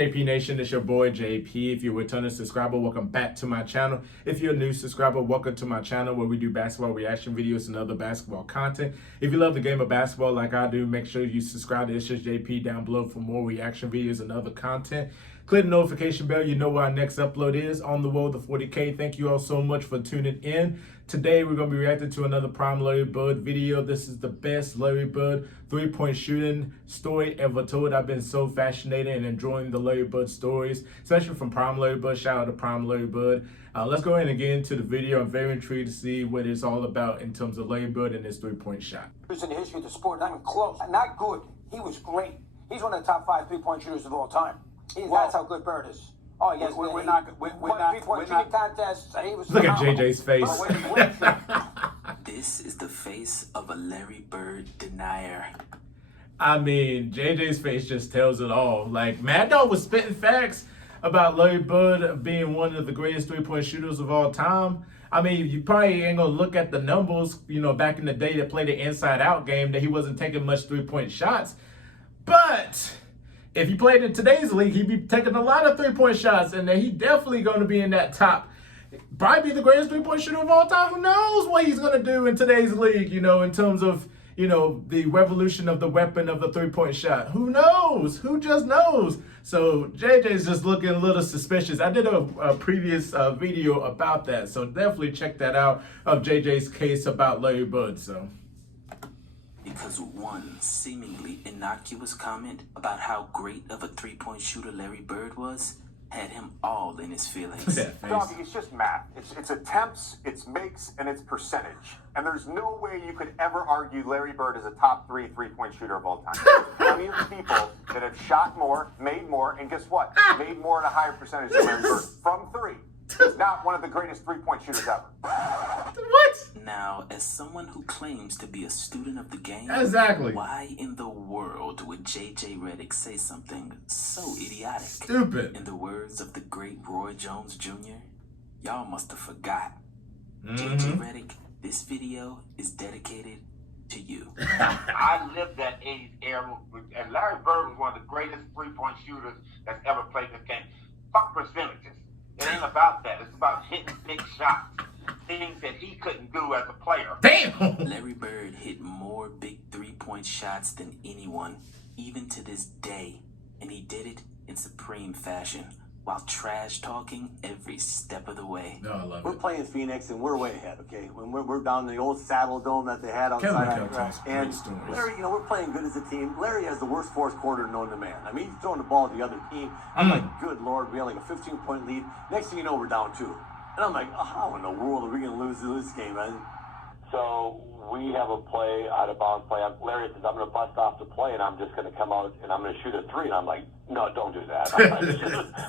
JP Nation? It's your boy JP. If you're a returning subscriber, welcome back to my channel. If you're a new subscriber, welcome to my channel where we do basketball reaction videos and other basketball content. If you love the game of basketball like I do, make sure you subscribe to It's Just JP down below for more reaction videos and other content. Click the notification bell. You know where our next upload is. On the road to 40K. Thank you all so much for tuning in. Today, we're going to be reacting to another Prime Larry Bird video. This is the best Larry Bird three-point shooting story ever told. I've been so fascinated and enjoying the Larry Bird stories, especially from Prime Larry Bird. Shout out to Prime Larry Bird. Let's go ahead and get into the video. I'm very intrigued to see what it's all about in terms of Larry Bird and his three-point shot. In the history of the sport, not even close. Not good. He was great. He's one of the top 5 three-point shooters of all time. That's how good Bird is. Oh, yes. We're not three-point shooting contests. He was Look at JJ's face. This is the face of a Larry Bird denier. I mean, JJ's face just tells it all. Like, Mad Dog was spitting facts about Larry Bird being one of the greatest three-point shooters of all time. I mean, you probably ain't gonna look at the numbers, you know, back in the day that played the inside-out game that he wasn't taking much three-point shots. But if he played in today's league, he'd be taking a lot of three-point shots, and then he definitely going to be in that top. Probably be the greatest three-point shooter of all time. Who knows what he's going to do in today's league, you know, in terms of, you know, the revolution of the weapon of the three-point shot. Who knows? Who just knows? So JJ's just looking a little suspicious. I did a previous video about that, so definitely check that out of JJ's case about Larry Bird. So. Because one seemingly innocuous comment about how great of a three-point shooter Larry Bird was had him all in his feelings. Doggy, it's just math. It's attempts, it's makes, and it's percentage. And there's no way you could ever argue Larry Bird is a top 3 three-point shooter of all time. There's plenty of people that have shot more, made more, and guess what? Made more at a higher percentage than Larry Bird from 3. He's not one of the greatest three-point shooters ever. What? Now, as someone who claims to be a student of the game, exactly, why in the world would JJ Redick say something so idiotic? Stupid. In the words of the great Roy Jones Jr., y'all must have forgot. JJ Redick, this video is dedicated to you. I lived that 80s era, and Larry Bird was one of the greatest three-point shooters that's ever played this game. Fuck percentages. It ain't about that. It's about hitting big shots. Things that he couldn't do as a player. Damn! Larry Bird hit more big three-point shots than anyone, even to this day. And he did it in supreme fashion, while trash-talking every step of the way. No, I love We're it. playing Phoenix, and we're way ahead, okay? When we're down in the old Saddle Dome that they had outside. And Larry, you know, we're playing good as a team. Larry has the worst fourth quarter known to man. I mean, he's throwing the ball to the other team. I'm like, good Lord, we have like a 15-point lead. Next thing you know, we're down 2. And I'm like, oh, how in the world are we going to lose this game, man? So we have a play, out of bounds play. Larry says, I'm going to bust off the play, and I'm just going to come out, and I'm going to shoot a 3. And I'm like, no, don't do that.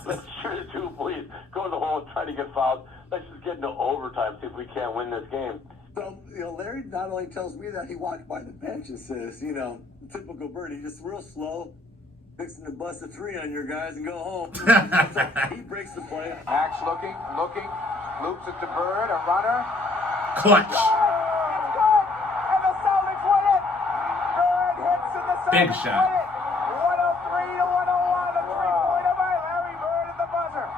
Let's shoot a 2, please. Go to the hole and try to get fouled. Let's just get into overtime, see if we can't win this game. So, you know, Larry not only tells me that, he walks by the bench and says, you know, typical Bird, he's just real slow, fixing to bust a 3 on your guys and go home. So he breaks the play. Max looking, loops it to Bird, a runner. Clutch. And the Celtics win it. Bird hits and the Celtics Big shot. win it. 103 to 101. A three-pointer by Larry Bird at the buzzer.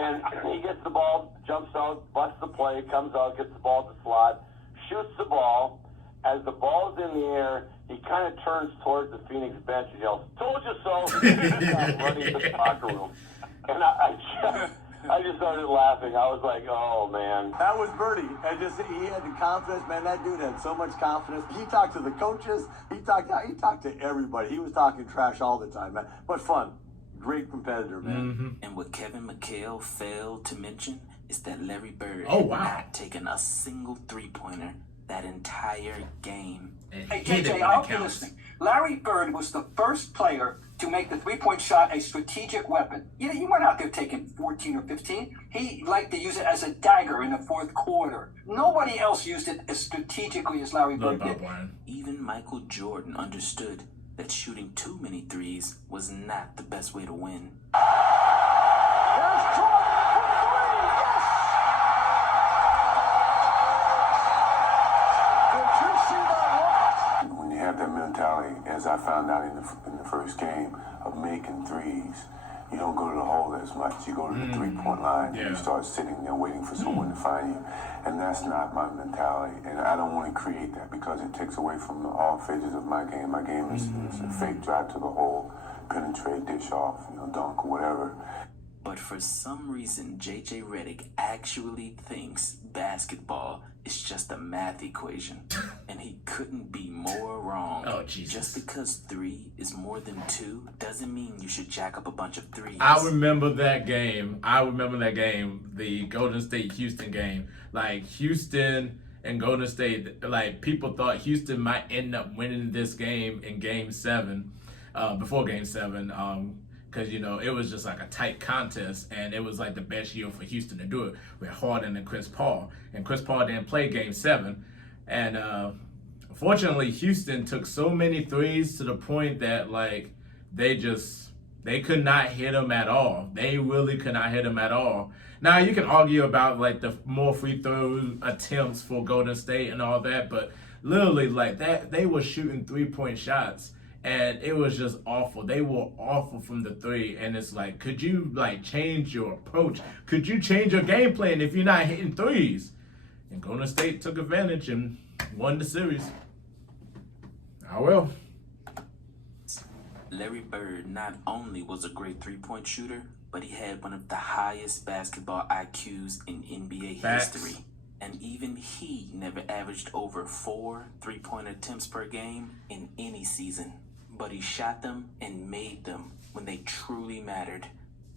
And he gets the ball, jumps out, busts the play, comes out, gets the ball to the slot, shoots the ball. As the ball's in the air, he kind of turns towards the Phoenix bench and yells, "Told you so!" running to the locker room. And I just started laughing. I was like, oh, man. That was Birdie. He had the confidence, man. That dude had so much confidence. He talked to the coaches. He talked to everybody. He was talking trash all the time, man. But fun. Great competitor, man. And what Kevin McHale failed to mention is that Larry Bird had not taken a single three-pointer that entire game. Hey, JJ, I hope you're listening. Larry Bird was the first player to make the three-point shot a strategic weapon. You know, he weren't out there taking 14 or 15. He liked to use it as a dagger in the fourth quarter. Nobody else used it as strategically as Larry Bird did. Even Michael Jordan understood that shooting too many threes was not the best way to win. There's Jordan for 3. Yes! Did you see that look? When you have that mentality, as I found out in the first game, of making threes, you don't go to the hole as much. You go to the three-point line, and you start sitting there waiting for someone to find you. And that's not my mentality. And I don't want to create that because it takes away from all phases of my game. My game is a fake drive to the hole, penetrate, dish off, dunk, whatever. But for some reason, JJ Redick actually thinks basketball is just a math equation. And he couldn't be more wrong. Oh, Jesus. Just because 3 is more than 2 doesn't mean you should jack up a bunch of 3s. I remember that game. The Golden State-Houston game. Like, Houston and Golden State, like, people thought Houston might end up winning this game in Game 7, before Game 7, because, it was just like a tight contest, and it was like the best year for Houston to do it with Harden and Chris Paul. And Chris Paul didn't play Game 7. And unfortunately, Houston took so many threes to the point that, like, they could not hit them at all. They really could not hit them at all. Now, you can argue about, like, the more free throw attempts for Golden State and all that, but literally, like, that they were shooting three-point shots. And it was just awful. They were awful from the 3. And it's like, could you, like, change your approach? Could you change your game plan if you're not hitting 3s? And Golden State took advantage and won the series. I will. Larry Bird not only was a great three-point shooter, but he had one of the highest basketball IQs in NBA history. And even he never averaged over 4 three-point attempts per game in any season. But he shot them and made them when they truly mattered.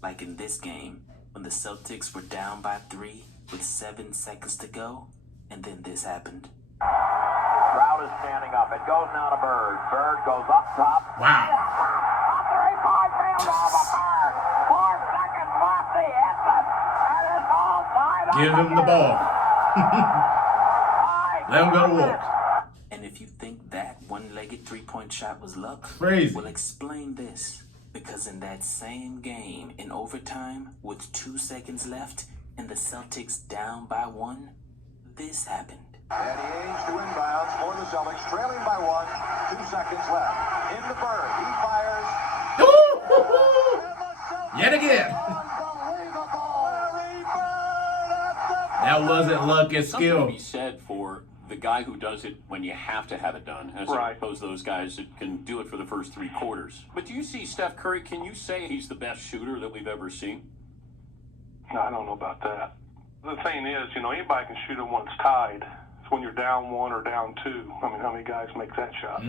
Like in this game, when the Celtics were down by 3 with 7 seconds to go, and then this happened. Crowd is standing up. It goes now to Bird. Bird goes up top. Wow. A three-point field goal for Bird. 4 seconds left. He hits it. And it's all tied up. Give him the ball. Let him go to work. And if you think that one-legged three-point shot was luck, Crazy. we'll explain this. Because in that same game, in overtime, with 2 seconds left, and the Celtics down by 1, this happened. And he aims to inbounds for the Celtics, trailing by 1. 2 seconds left. Into Bird. He fires. Yet again. That wasn't luck, it's Something skill. to be said for the guy who does it when you have to have it done, as opposed to those guys that can do it for the first 3 quarters. But do you see Steph Curry? Can you say he's the best shooter that we've ever seen? No, I don't know about that. The thing is, anybody can shoot it when it's tied. It's when you're down 1 or down 2. I mean, how many guys make that shot?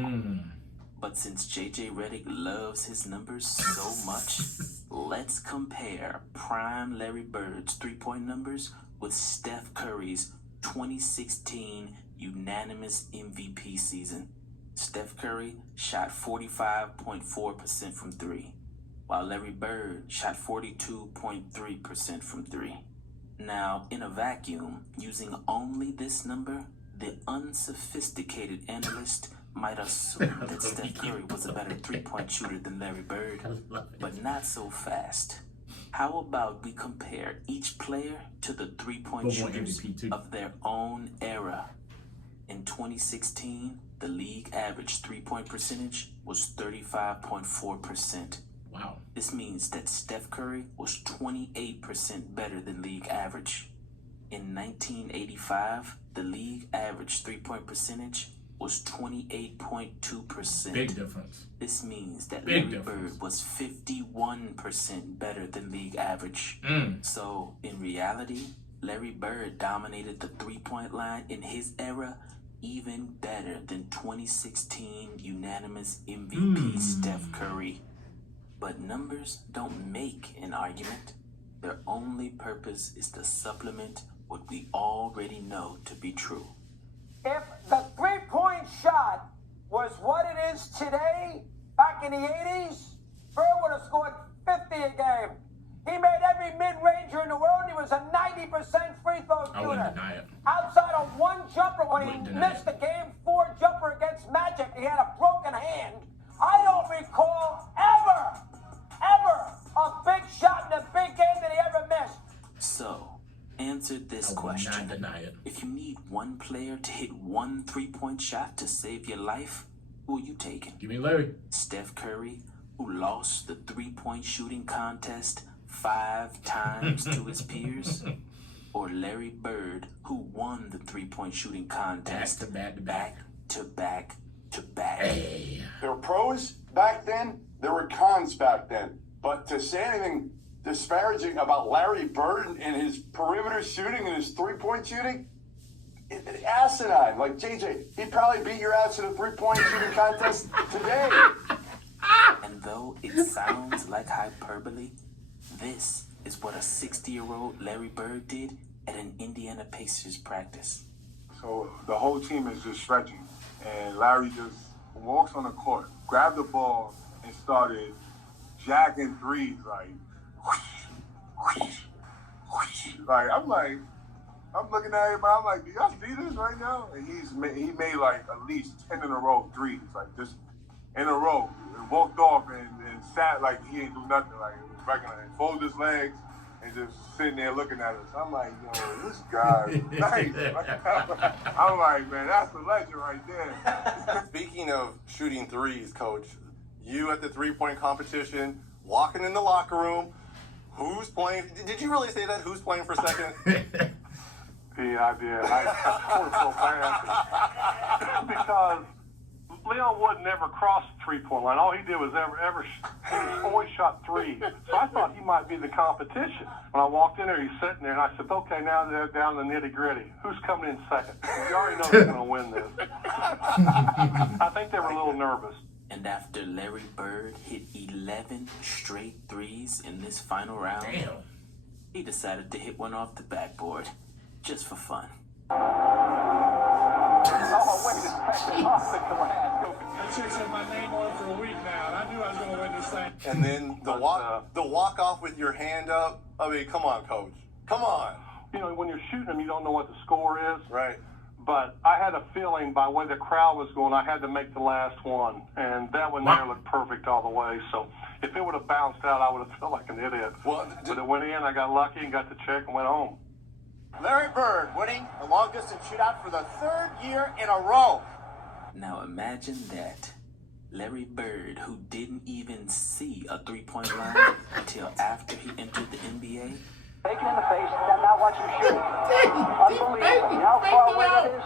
But since JJ Redick loves his numbers so much, let's compare prime Larry Bird's three-point numbers with Steph Curry's 2016 unanimous MVP season. Steph Curry shot 45.4% from 3, while Larry Bird shot 42.3% from 3. Now, in a vacuum, using only this number, the unsophisticated analyst might assume that Steph Curry was a better three-point shooter than Larry Bird, but not so fast. How about we compare each player to the three-point shooters of their own era? In 2016, the league average three-point percentage was 35.4%. Wow. This means that Steph Curry was 28% better than league average. In 1985, the league average three-point percentage was 28.2%. Big difference. This means that Larry Bird was 51% better than league average. So, in reality, Larry Bird dominated the three-point line in his era even better than 2016 unanimous MVP Steph Curry. But numbers don't make an argument. Their only purpose is to supplement what we already know to be true. If the three-point shot was what it is today, back in the 80s, Bird would have scored 50 a game. He made every mid-ranger in the world. He was a 90% free throw shooter. I wouldn't deny it. Outside of one jumper when he missed the Game 4 jumper against Magic, he had a broken hand. I don't recall ever a big shot in a big game that he ever missed. So, answer this question. I would not deny it. If you need one player to hit one three-point shot to save your life, who are you taking? Give me Larry. Steph Curry who lost the three-point shooting contest 5 times to his peers? Or Larry Bird, who won the three-point shooting contest back to back to back? Hey. There were pros back then, there were cons back then. But to say anything disparaging about Larry Bird and his perimeter shooting and his three-point shooting, asinine. Like, JJ, he'd probably beat your ass in a three-point shooting contest today. And though it sounds like hyperbole, this is what a 60-year-old Larry Bird did at an Indiana Pacers practice. So the whole team is just stretching, and Larry just walks on the court, grabbed the ball, and started jacking threes, like, whoosh, whoosh, whoosh. Like, I'm looking at everybody, I'm like, do y'all see this right now? And he made like at least 10 in a row threes, like just in a row. And walked off and sat like he ain't do nothing, like it was regular. And folded his legs and just sitting there looking at us. I'm like, yo, this guy, nice. I'm like, man, that's the legend right there. Speaking of shooting threes, Coach, you at the three-point competition, walking in the locker room, who's playing? Did you really say that? Who's playing for second? Yeah, I did. I was so bad because Leon Wood never crossed the three-point line. All he did was he always shot three. So I thought he might be the competition. When I walked in there, he's sitting there, and I said, okay, now they're down to the nitty-gritty. Who's coming in second? You already know who's going to win this. I think they were a little nervous. And after Larry Bird hit 11 straight threes in this final round, he decided to hit one off the backboard, just for fun. Oh, wait a second. Off the glass. That chick's had my name on it for a week now, and I knew I was going to win this thing. And then the walk off with your hand up. I mean, come on, Coach. Come on. You know, when you're shooting them, you don't know what the score is. Right. But I had a feeling by the way the crowd was going, I had to make the last one. And that one there looked perfect all the way. So if it would have bounced out, I would have felt like an idiot. Well, but it went in, I got lucky and got the check and went home. Larry Bird winning the long-distance shootout for the 3rd year in a row. Now imagine that. Larry Bird, who didn't even see a three-point line until after he entered the NBA, Taken in the face, and now watch him shoot. Unbelievable. You know how far away that is?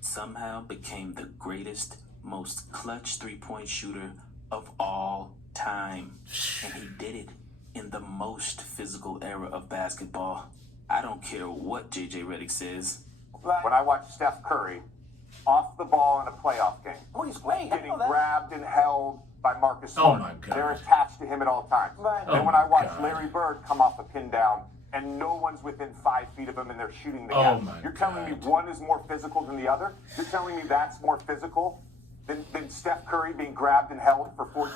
somehow became the greatest, most clutch three-point shooter of all time. And he did it in the most physical era of basketball. I don't care what JJ Redick says. When I watch Steph Curry off the ball in a playoff game, Oh, he's great. getting grabbed and held by Marcus Smart, my God. they're attached to him at all times. Right. And when I watch Larry Bird come off a pin down and no one's within 5 feet of him and they're shooting the gap, you're telling me one is more physical than the other? You're telling me that's more physical than Steph Curry being grabbed and held for 40?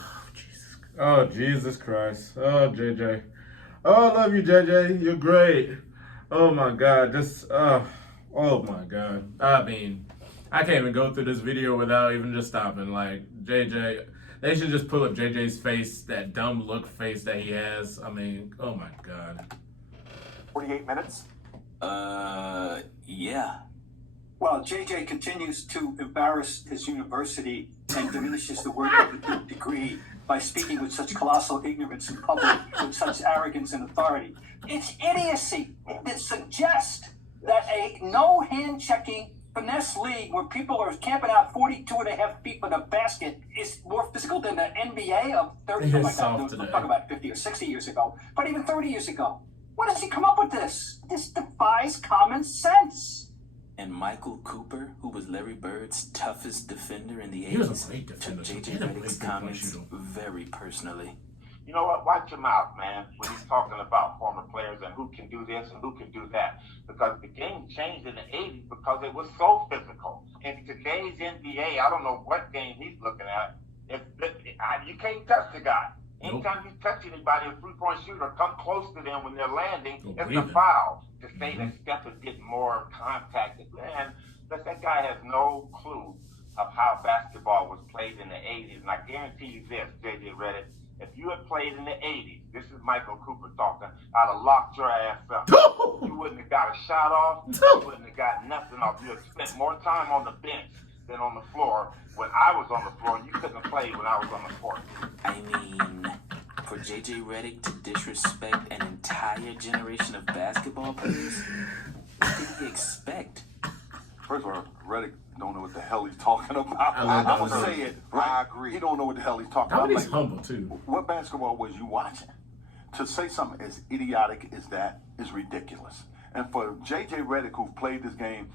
Oh, Jesus Christ. Oh, JJ. Oh, I love you, JJ. You're great. Oh, my God. Oh, my God. I mean, I can't even go through this video without even just stopping. Like, JJ, they should just pull up JJ's face, that dumb look face that he has. I mean, oh, my God. 48 minutes? Yeah. Well, JJ continues to embarrass his university and diminishes the worth of the degree by speaking with such colossal ignorance in public, with such arrogance and authority. It's idiocy that suggests that a no-hand-checking finesse league where people are camping out 42.5 feet with a basket is more physical than the NBA of 30 years ago. I'm talking about 50 or 60 years ago, but even 30 years ago. When does he come up with this? This defies common sense. And Michael Cooper, who was Larry Bird's toughest defender in the 80s, He was a great defender. took JJ Redick's comments very personally. You know what? Watch him out, man, when he's talking about former players and who can do this and who can do that. Because the game changed in the 80s because it was so physical. In today's NBA, I don't know what game he's looking at. You can't touch the guy. Anytime you touch anybody, a three-point shooter, come close to them when they're landing, it's a foul. To say that Steph is getting more contact, man, that guy has no clue of how basketball was played in the 80s. And I guarantee you this, JJ Redick, if you had played in the 80s, this is Michael Cooper talking, I'd have locked your ass up. You wouldn't have got a shot off. You wouldn't have got nothing off. You would have spent more time on the bench than on the floor when I was on the floor. You couldn't have played when I was on the court. I mean, for JJ Redick to disrespect an entire generation of basketball players, what did he expect? First of all, Redick don't know what the hell he's talking about. I'm gonna say it. Right? I agree. He don't know what the hell he's talking about. He's humble too. What basketball was you watching? To say something as idiotic as that is ridiculous. And for JJ Redick, who played this game,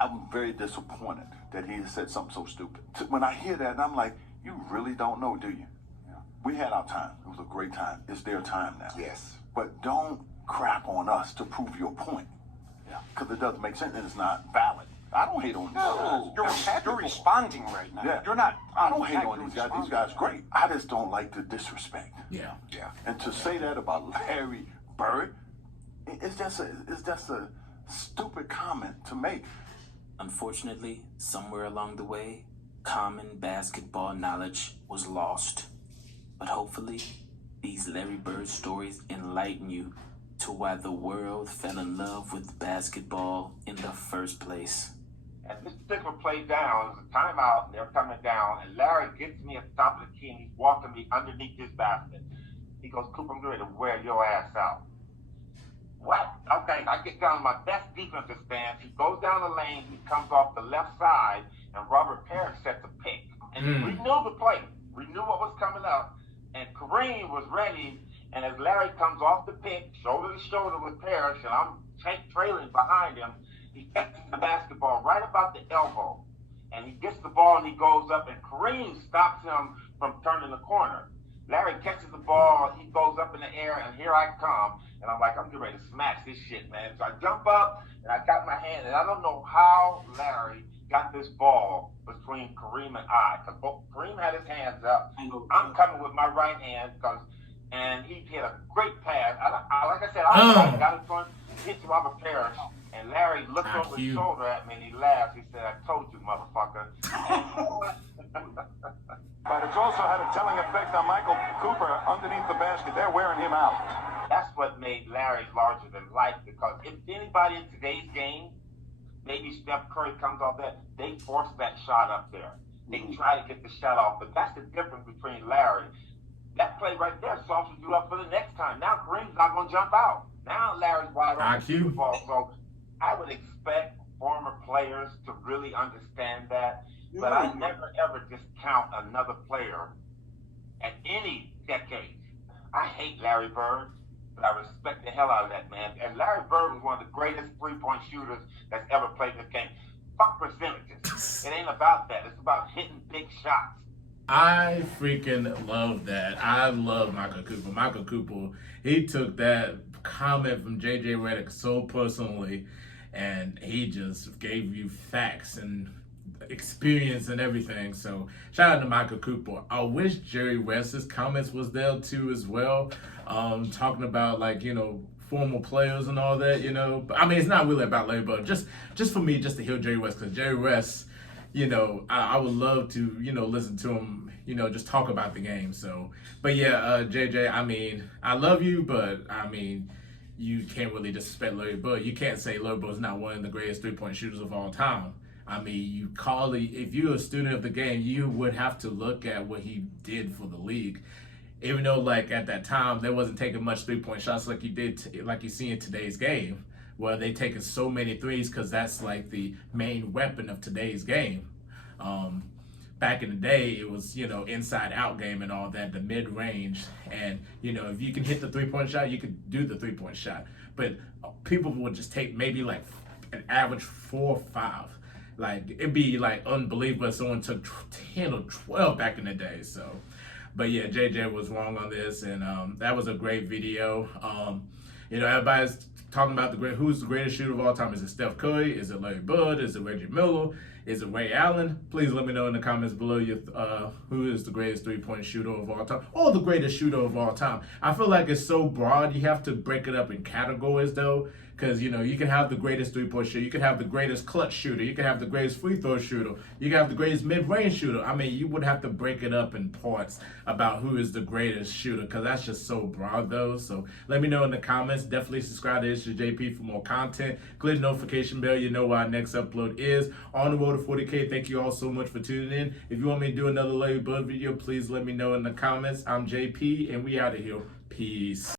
I'm very disappointed that he said something so stupid. When I hear that, I'm like, you really don't know, do you? Yeah. We had our time. It was a great time. It's their time now. Yes. But don't crap on us to prove your point. Yeah. Because it doesn't make sense and it's not valid. I don't hate on these guys. You're responding right now. Yeah. You're not. I don't hate on these guys. These guys are great. I just don't like the disrespect. Yeah. Yeah. And to say that about Larry Bird, it's just a stupid comment to make. Unfortunately, somewhere along the way, common basketball knowledge was lost. But hopefully, these Larry Bird stories enlighten you to why the world fell in love with basketball in the first place. And this particular play down, there's a timeout, and they're coming down, and Larry gets me at the top of the key, and he's walking me underneath this basket. He goes, Cooper, I'm ready to wear your ass out. What? Okay, I get down to my best defensive stance. He goes down the lane, he comes off the left side, and Robert Parrish sets a pick. And we knew the play. We knew what was coming up. And Kareem was ready, and as Larry comes off the pick, shoulder to shoulder with Parrish, and I'm trailing behind him, he catches the basketball right about the elbow. And he gets the ball, and he goes up, and Kareem stops him from turning the corner. Larry catches the ball, he goes up in the air, and here I come. And I'm like, I'm getting ready to smash this shit, man. So I jump up, and I got my hand, and I don't know how Larry got this ball between Kareem and I. Because Kareem had his hands up. I'm coming with my right hand, and he hit a great pass. Like I said, I got it to him, hit Robert Parrish, and Larry looked over his shoulder at me, and he laughed. He said, I told you, motherfucker. But it's also had a telling effect on Michael Cooper underneath the basket. They're wearing him out. That's what made Larry larger than life, because if anybody in today's game, maybe Steph Curry comes off that, they force that shot up there. They try to get the shot off, but that's the difference between Larry. That play right there softens you up for the next time. Now Kareem's not going to jump out. Now Larry's wide open to the ball. So I would expect former players to really understand that, but I never ever discount another player at any decade. I hate Larry Bird, but I respect the hell out of that man. And Larry Bird was one of the greatest three-point shooters that's ever played this game. Fuck percentages. It ain't about that. It's about hitting big shots. I freaking love that. I love Michael Cooper. Michael Cooper, he took that comment from JJ Redick so personally, and he just gave you facts and experience and everything. So shout out to Michael Cooper. I wish Jerry West's comments was there too as well, talking about, like, you know, former players and all that, you know. But I mean, it's not really about Larry Bird. Just for me, just to hear Jerry West, because Jerry West, you know, I would love to, you know, listen to him, you know, just talk about the game. So, but yeah, JJ, I mean, I love you, but I mean, you can't really disrespect Larry Bird. You can't say Larry Bird's not one of the greatest three-point shooters of all time. I mean, if you're a student of the game, you would have to look at what he did for the league. Even though, like, at that time, they wasn't taking much three-point shots like you see in today's game, where they taking so many threes, because that's like the main weapon of today's game. Back in the day, it was, you know, inside-out game and all that, the mid-range. And, you know, if you can hit the three-point shot, you could do the three-point shot. But people would just take maybe like an average 4 or 5. Like, it'd be like unbelievable if someone took 10 or 12 back in the day. So, but yeah, JJ was wrong on this, and that was a great video. You know, everybody's talking about who's the greatest shooter of all time. Is it Steph Curry? Is it Larry Bird? Is it Reggie Miller? Is it Ray Allen? Please let me know in the comments below who is the greatest three-point shooter of all time, or the greatest shooter of all time. I feel like it's so broad, you have to break it up in categories though, because, you know, you can have the greatest three-point shooter, you can have the greatest clutch shooter, you can have the greatest free throw shooter, you can have the greatest mid-range shooter. I mean, you would have to break it up in parts about who is the greatest shooter, because that's just so broad though. So let me know in the comments. Definitely subscribe to It's Your JP for more content. Click the notification bell, you know why our next upload is. On the road road to 40K. Thank you all so much for tuning in. If you want me to do another Larry Bird video, please let me know in the comments. I'm JP, and we out of here. Peace.